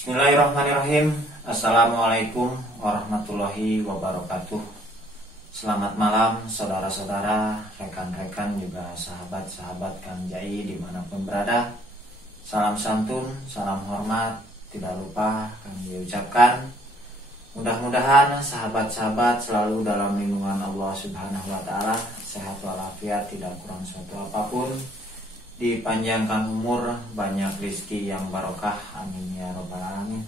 Bismillahirrahmanirrahim. Assalamualaikum warahmatullahi wabarakatuh. Selamat malam saudara-saudara, rekan-rekan, juga sahabat-sahabat Kang Jai dimanapun berada. Salam santun, salam hormat, tidak lupa Kang Jai ucapkan. Mudah-mudahan sahabat-sahabat selalu dalam lindungan Allah Subhanahu wa Ta'ala, sehat walafiat, tidak kurang suatu apapun, dipanjangkan umur, banyak rezeki yang barokah, amin ya robbal alamin.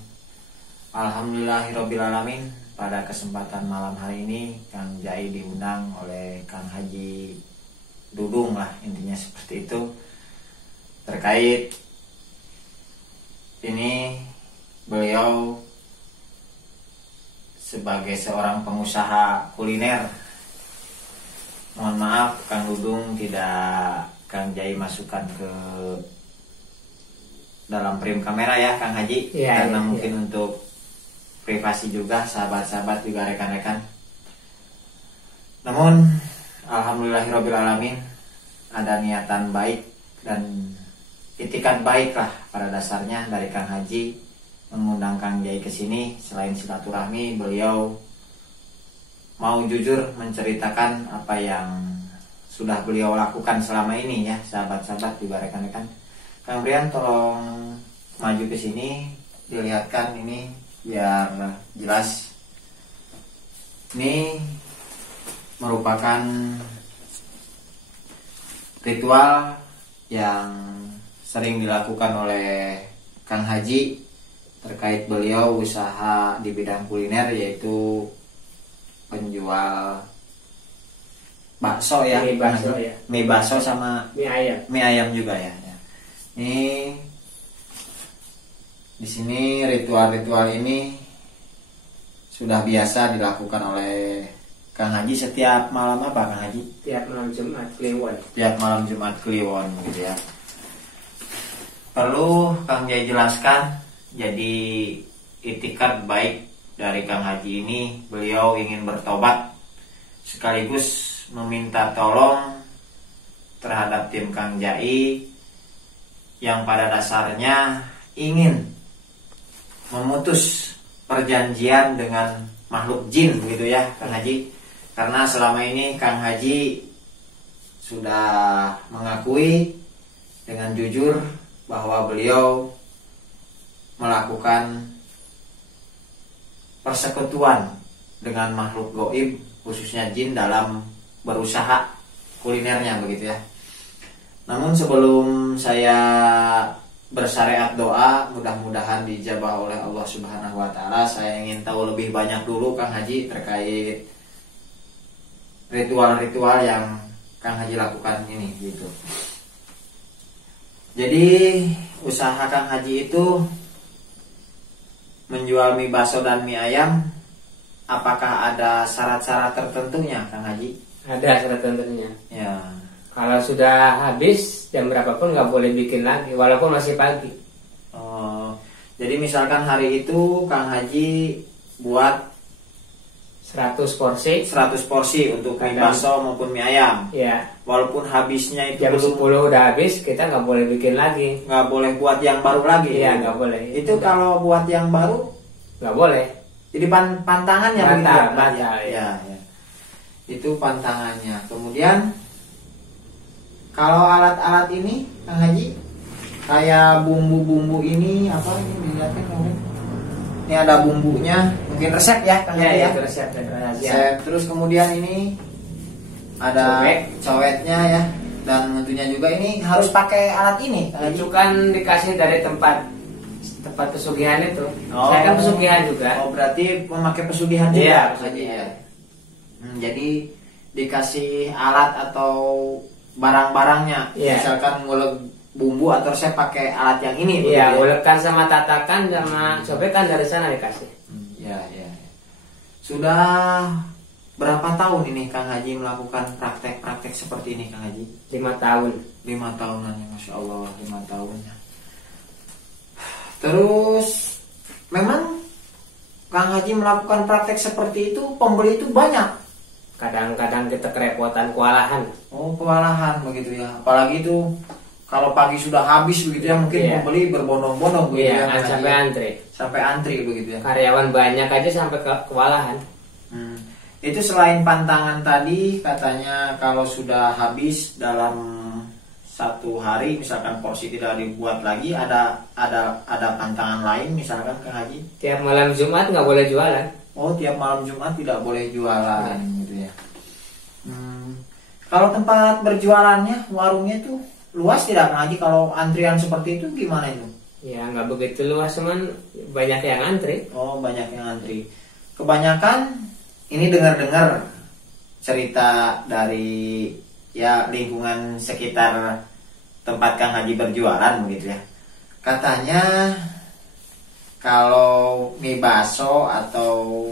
Alhamdulillahirabbil alamin. Pada kesempatan malam hari ini Kang Jai diundang oleh Kang Haji Dudung lah, intinya seperti itu, terkait ini. Beliau sebagai seorang pengusaha kuliner, mohon maaf Kang Dudung tidak Kang Jai masukkan ke dalam frame kamera ya Kang Haji, karena mungkin untuk privasi juga sahabat-sahabat juga rekan-rekan. Namun alhamdulillahirabbil alamin, ada niatan baik dan itikat baik lah pada dasarnya dari Kang Haji mengundang Kang Jai ke sini. Selain silaturahmi, beliau mau jujur menceritakan apa yang sudah beliau lakukan selama ini ya, sahabat-sahabat juga rekan-rekan. Kang Brian tolong maju ke sini, dilihatkan ini biar jelas. Ini merupakan ritual yang sering dilakukan oleh Kang Haji terkait beliau usaha di bidang kuliner, yaitu penjual bakso ya, mie bakso sama mie ayam juga ya. Ini di sini ritual-ritual ini sudah biasa dilakukan oleh Kang Haji setiap malam apa Kang Haji? Tiap malam Jumat Kliwon. Tiap malam Jumat Kliwon gitu ya. Perlu Kang Jai jelaskan, jadi itikat baik dari Kang Haji ini, beliau ingin bertobat sekaligus meminta tolong terhadap tim Kang Jai yang pada dasarnya ingin memutus perjanjian dengan makhluk jin gitu ya Kang Haji. Karena selama ini Kang Haji sudah mengakui dengan jujur bahwa beliau melakukan persekutuan dengan makhluk gaib, khususnya jin, dalam berusaha kulinernya begitu ya. Namun sebelum saya bersyariat doa, mudah-mudahan dijabah oleh Allah Subhanahu wa Ta'ala, saya ingin tahu lebih banyak dulu Kang Haji terkait ritual-ritual yang Kang Haji lakukan ini gitu. Jadi usaha Kang Haji itu menjual mie bakso dan mie ayam, apakah ada syarat-syarat tertentunya Kang Haji? Ada syarat tertentunya Ya. Kalau sudah habis jam berapapun nggak boleh bikin lagi, walaupun masih pagi. Oh, jadi misalkan hari itu Kang Haji buat 100 porsi untuk mie bakso maupun mie ayam. Ya. Walaupun habisnya itu jam 10 udah habis, kita nggak boleh bikin lagi. Nggak boleh buat yang baru lagi. Iya, nggak boleh. Itu kalau buat yang baru nggak boleh. jadi pantangannya batal ya. Itu pantangannya. Kemudian kalau alat-alat ini Kang Haji, kayak bumbu-bumbu ini apa ini dilihatkan Kang Haji? Ini ada bumbunya, mungkin resep ya Kang Haji ya. Resep. Terus kemudian ini ada cowetnya ya, dan tentunya juga ini harus pakai alat ini Kang Haji. Itu kan dikasih dari tempat pesugihan itu. Saya kan pesugihan juga. Oh, berarti memakai pesugihan juga. Iya, pesugihan. Jadi dikasih alat atau barang-barangnya, misalkan ngulek bumbu atau resep pakai alat yang ini. Iya, ulekan sama tatakan sama cobekan dari sana dikasih. Ya. Sudah berapa tahun ini Kang Haji melakukan praktek-praktek seperti ini Kang Haji? 5 tahun. 5 tahunan ya, Masya Allah, 5 tahunnya. Terus memang Kang Haji melakukan praktek seperti itu, pembeli itu banyak. Kadang-kadang kita kerepotan, kewalahan. Oh, kewalahan begitu ya. Apalagi itu kalau pagi sudah habis begitu ya, mungkin pembeli berbondong-bondong begitu ya, sampai antri begitu ya. Karyawan banyak aja sampai kewalahan. Itu selain pantangan tadi, katanya kalau sudah habis dalam satu hari, misalkan porsi tidak dibuat lagi, ada pantangan lain misalkan Kang Haji? Tiap malam Jumat nggak boleh jualan. Oh, tiap malam Jumat tidak boleh jualan gitu ya. Kalau tempat berjualannya, warungnya tuh luas tidak Kang Haji? Kalau antrian seperti itu gimana itu? Ya nggak begitu luas, cuman banyak yang antri. Oh, banyak yang antri. Kebanyakan ini dengar-dengar cerita dari ya lingkungan sekitar tempat Kang Haji berjualan begitu ya. Katanya kalau mie bakso atau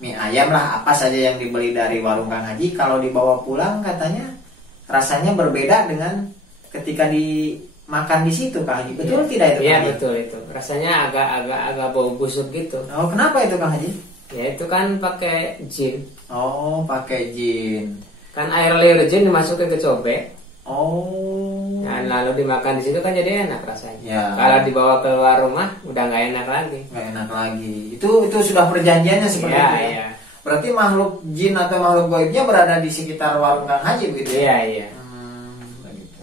mie ayam lah, apa saja yang dibeli dari warung Kang Haji, kalau dibawa pulang katanya rasanya berbeda dengan ketika dimakan di situ Kang Haji. Betul tidak itu? Iya betul itu. Rasanya agak bau busuk gitu. Oh, kenapa itu Kang Haji? Ya itu kan pakai jin. Oh, pakai jin. Kan air liur jin dimasukin ke cobek. Oh. Nah, lalu dimakan di situ kan jadi enak rasanya. Ya. Kalau dibawa keluar rumah udah nggak enak lagi. Nggak enak lagi. Itu sudah perjanjiannya seperti itu. Iya. Berarti makhluk jin atau makhluk gaibnya berada di sekitar warung Kang Haji begitu ya? Iya. Begitu.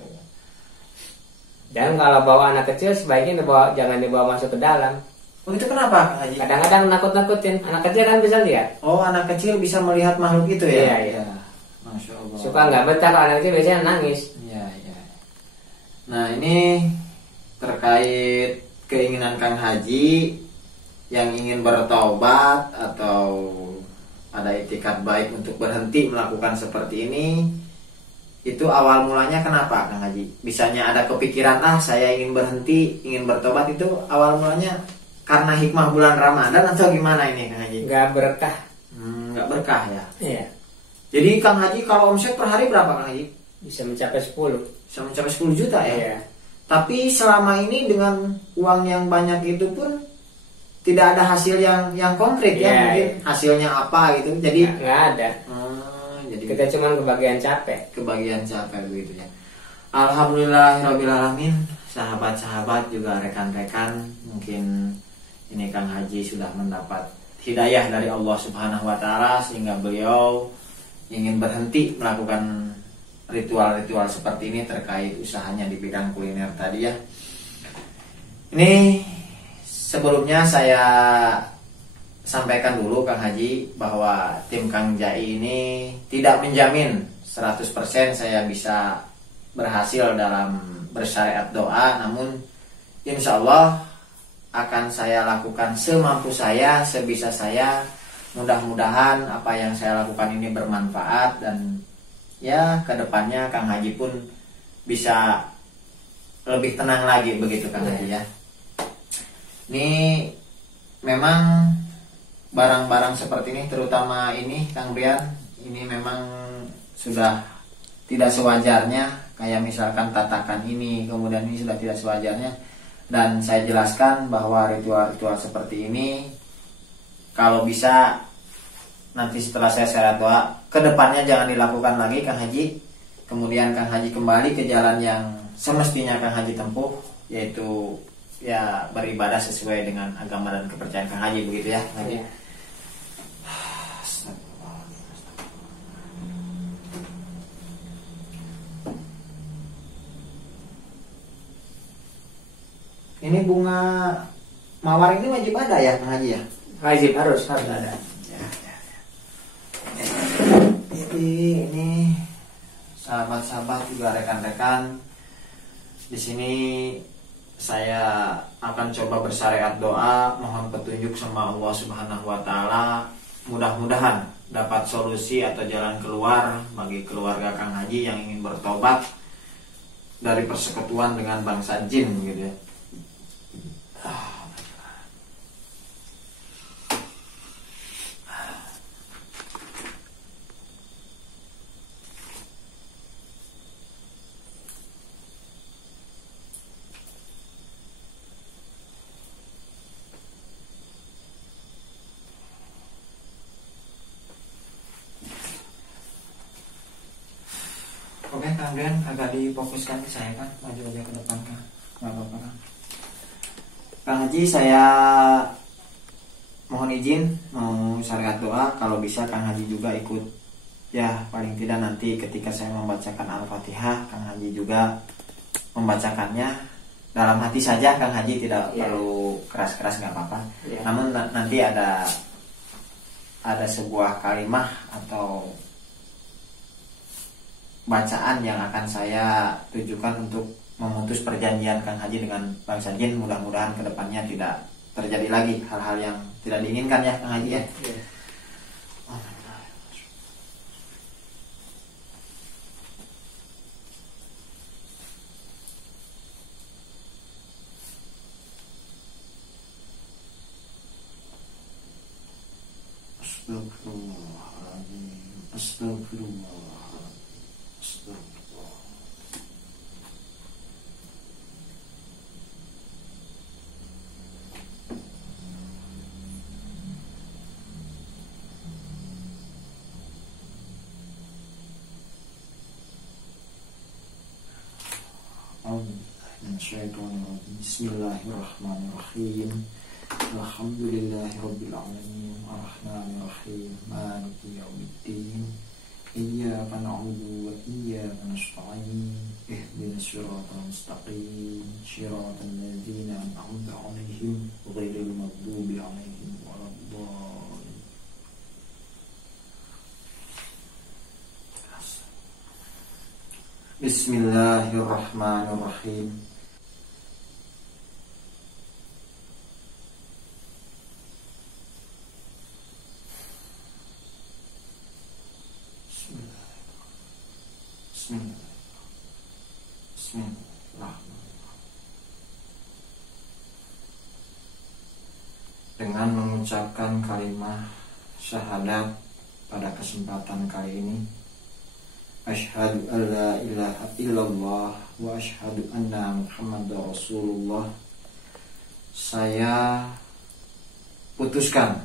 Dan kalau bawa anak kecil sebaiknya jangan dibawa masuk ke dalam. Oh, itu kenapa Kang Haji? Kadang-kadang nakut-nakutin. Anak kecil kan bisa lihat. Oh, anak kecil bisa melihat makhluk itu ya? Iya. Masya Allah. Suka nggak betah kalau anak kecil biasanya nangis. Iya. Nah, ini terkait keinginan Kang Haji yang ingin bertaubat atau ada itikat baik untuk berhenti melakukan seperti ini. Itu awal mulanya kenapa Kang Haji? Bisanya ada kepikiran, saya ingin berhenti, ingin bertobat, itu awal mulanya karena hikmah bulan Ramadan atau gimana ini Kang Haji? Nggak berkah. Nggak berkah ya? Iya. Jadi Kang Haji kalau omset per hari berapa Kang Haji? Bisa mencapai 10. Bisa mencapai 10 juta ya? Iya. Tapi selama ini dengan uang yang banyak itu pun tidak ada hasil yang konkret ya, mungkin hasilnya apa gitu. Jadi nggak ada. Jadi kita cuma kebagian capek. Begitu ya. Alhamdulillahirabbil alamin. Sahabat-sahabat juga rekan-rekan, mungkin ini Kang Haji sudah mendapat hidayah dari Allah Subhanahu wa taala sehingga beliau ingin berhenti melakukan ritual-ritual seperti ini terkait usahanya di bidang kuliner tadi ya. Ini sebelumnya saya sampaikan dulu Kang Haji bahwa tim Kang Jai ini tidak menjamin 100% saya bisa berhasil dalam bersyariat doa, namun insya Allah akan saya lakukan semampu saya, sebisa saya. Mudah-mudahan apa yang saya lakukan ini bermanfaat dan ya kedepannya Kang Haji pun bisa lebih tenang lagi begitu Kang Haji ya. Ini memang barang-barang seperti ini, terutama ini Kang Brian, ini memang sudah tidak sewajarnya. Kayak misalkan tatakan ini, kemudian ini sudah tidak sewajarnya. Dan saya jelaskan bahwa ritual-ritual seperti ini kalau bisa nanti setelah saya syarat doa, kedepannya jangan dilakukan lagi Kang Haji. Kemudian Kang Haji kembali ke jalan yang semestinya Kang Haji tempuh, yaitu ya beribadah sesuai dengan agama dan kepercayaan Kang Haji begitu ya Kang Haji. Ini bunga mawar ini wajib ada ya Kang Haji ya? Wajib, harus ada. Ya. Jadi ini sahabat-sahabat juga rekan-rekan, di sini saya akan coba bersyariat doa, mohon petunjuk sama Allah Subhanahu wa taala. Mudah-mudahan dapat solusi atau jalan keluar bagi keluarga Kang Haji yang ingin bertobat dari persekutuan dengan bangsa jin gitu ya. Oke Kang Kang Den, agak difokuskan ke saya kan, maju aja ke depan Kang, nggak apa-apa Kang. Kang Haji, saya mohon izin mau syariat doa, kalau bisa Kang Haji juga ikut ya, paling tidak nanti ketika saya membacakan Al-Fatihah, Kang Haji juga membacakannya dalam hati saja Kang Haji, tidak perlu keras-keras, nggak apa-apa. Namun nanti ada sebuah kalimah atau bacaan yang akan saya tujukan untuk memutus perjanjian Kang Haji dengan bangsa jin. Mudah-mudahan kedepannya tidak terjadi lagi hal-hal yang tidak diinginkan ya Kang Haji ya. Astagfirullahaladzim, astagfirullah, astagfirullah. Bismillahirrahmanirrahim. Alhamdulillahirabbil alamin, arrahmanirrahim, maliki yaumiddin. Iyyaka na'budu wa iyyaka nasta'in. Ihdinas siratal mustaqim, siratal ladzina an'amta 'alaihim ghairil maghdubi 'alaihim waladdallin. Bismillahirrahmanirrahim. Dengan mengucapkan kalimat syahadat pada kesempatan kali ini, asyhadu an la ilaha illallah wa asyhadu anna Muhammadar Rasulullah. Saya putuskan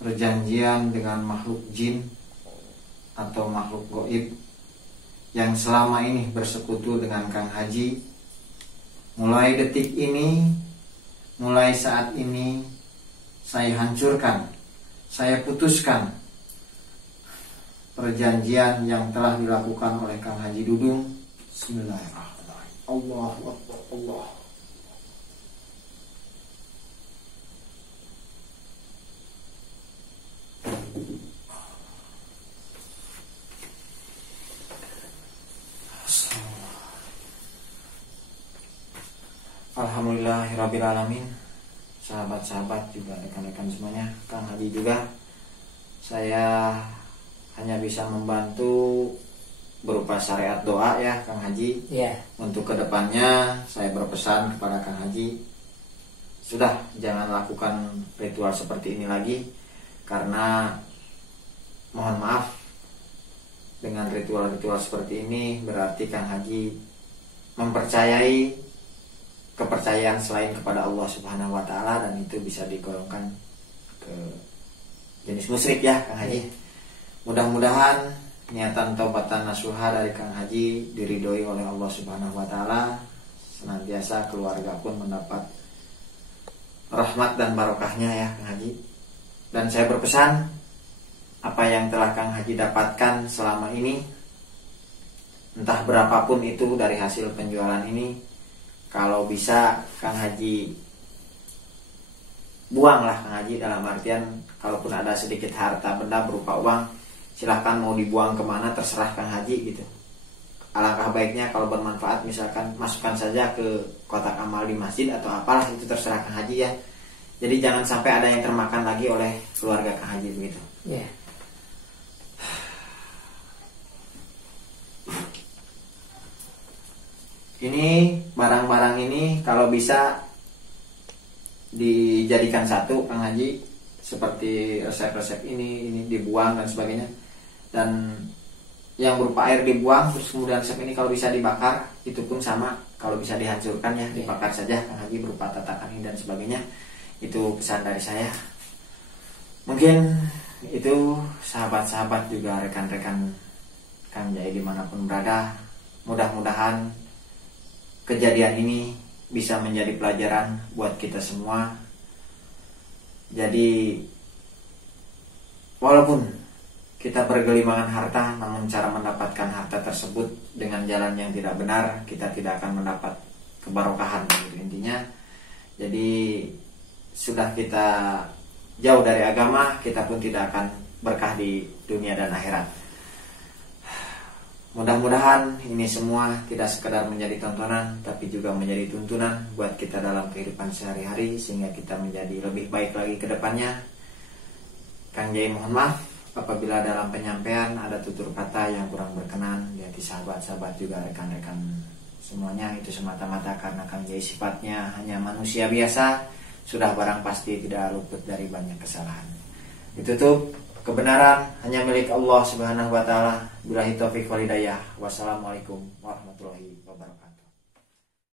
perjanjian dengan makhluk jin atau makhluk gaib yang selama ini bersekutu dengan Kang Haji. Mulai detik ini, mulai saat ini, saya hancurkan, saya putuskan perjanjian yang telah dilakukan oleh Kang Haji Dudung. Bismillahirrahmanirrahim. Allahu Akbar, Allah. Alhamdulillahirabbil alamin. Sahabat-sahabat juga rekan-rekan semuanya, Kang Haji juga, saya hanya bisa membantu berupa syariat doa ya Kang Haji. Untuk kedepannya saya berpesan kepada Kang Haji, sudah jangan lakukan ritual seperti ini lagi, karena mohon maaf, dengan ritual-ritual seperti ini berarti Kang Haji mempercayai kepercayaan selain kepada Allah Subhanahu wa Ta'ala, dan itu bisa digolongkan ke jenis musyrik ya Kang Haji. Mudah-mudahan niatan taubatan nasuha dari Kang Haji diridhoi oleh Allah Subhanahu wa Ta'ala, senantiasa keluarga pun mendapat rahmat dan barokahnya ya Kang Haji. Dan saya berpesan, apa yang telah Kang Haji dapatkan selama ini, entah berapapun itu dari hasil penjualan ini, kalau bisa Kang Haji buanglah Kang Haji, dalam artian kalaupun ada sedikit harta benda berupa uang, silahkan mau dibuang kemana terserah Kang Haji gitu. Alangkah baiknya kalau bermanfaat misalkan masukkan saja ke kotak amal di masjid atau apalah, itu terserah Kang Haji ya. Jadi jangan sampai ada yang termakan lagi oleh keluarga Kang Haji begitu. Ini barang-barang ini kalau bisa dijadikan satu Kang Haji, seperti resep-resep ini dibuang dan sebagainya. Dan yang berupa air dibuang, terus kemudian resep ini kalau bisa dibakar, itu pun sama. Kalau bisa dihancurkan ya, dibakar saja Kang Haji berupa tatakan ini dan sebagainya. Itu pesan dari saya. Mungkin itu sahabat-sahabat juga rekan-rekan Kang Jai dimanapun berada, Mudah-mudahan kejadian ini bisa menjadi pelajaran buat kita semua. Jadi walaupun kita bergelimangan harta, namun cara mendapatkan harta tersebut dengan jalan yang tidak benar, kita tidak akan mendapat kebarokahan gitu intinya. Jadi sudah kita jauh dari agama, kita pun tidak akan berkah di dunia dan akhirat. Mudah-mudahan ini semua tidak sekedar menjadi tontonan, tapi juga menjadi tuntunan buat kita dalam kehidupan sehari-hari, sehingga kita menjadi lebih baik lagi ke depannya. Kang Jai mohon maaf apabila dalam penyampaian ada tutur kata yang kurang berkenan di hati sahabat-sahabat juga rekan-rekan semuanya. Itu semata-mata karena Kang Jai sifatnya hanya manusia biasa, sudah barang pasti tidak luput dari banyak kesalahan. Ditutup, kebenaran hanya milik Allah Subhanahu wa taala. Billahi taufiq wal hidayah. Wassalamualaikum warahmatullahi wabarakatuh.